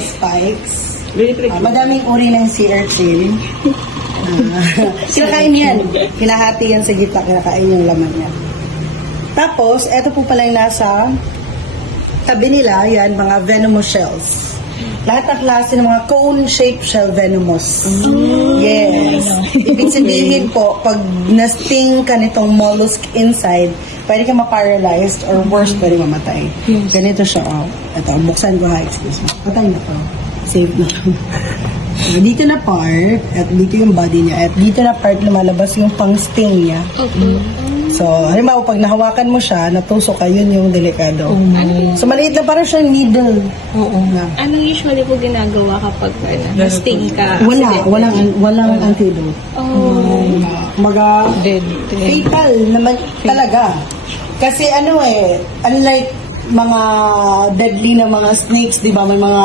spikes. Madaming uri ng sea urchin. Kinakain yan. Hinahati yan sa gitna, kinakain yung laman niya. Tapos, eto po pala yung nasa tabi nila, yan, mga venomous shells. Lahat ng klase ng mga cone-shaped shell venomous. Yes. Ibig sabihin po, pag na-sting ka nitong mollusk inside, pwede ka ma-paralyzed or worse, pwede mamatay. Ganito siya, oh. Ito, buksan ko ha, excuse me. Patay na to. Save na. Dito na part, at dito yung body niya, at dito na part lumalabas yung pang-sting niya. So, halimbawa, pag nahawakan mo siya, natusok ka, yun yung delikado. So, maliit na parang siyang needle. Anong usually po ginagawa kapag na-sting ka? Walang antidote. Fatal naman talaga. Kasi unlike mga deadly na mga snakes, di ba, may mga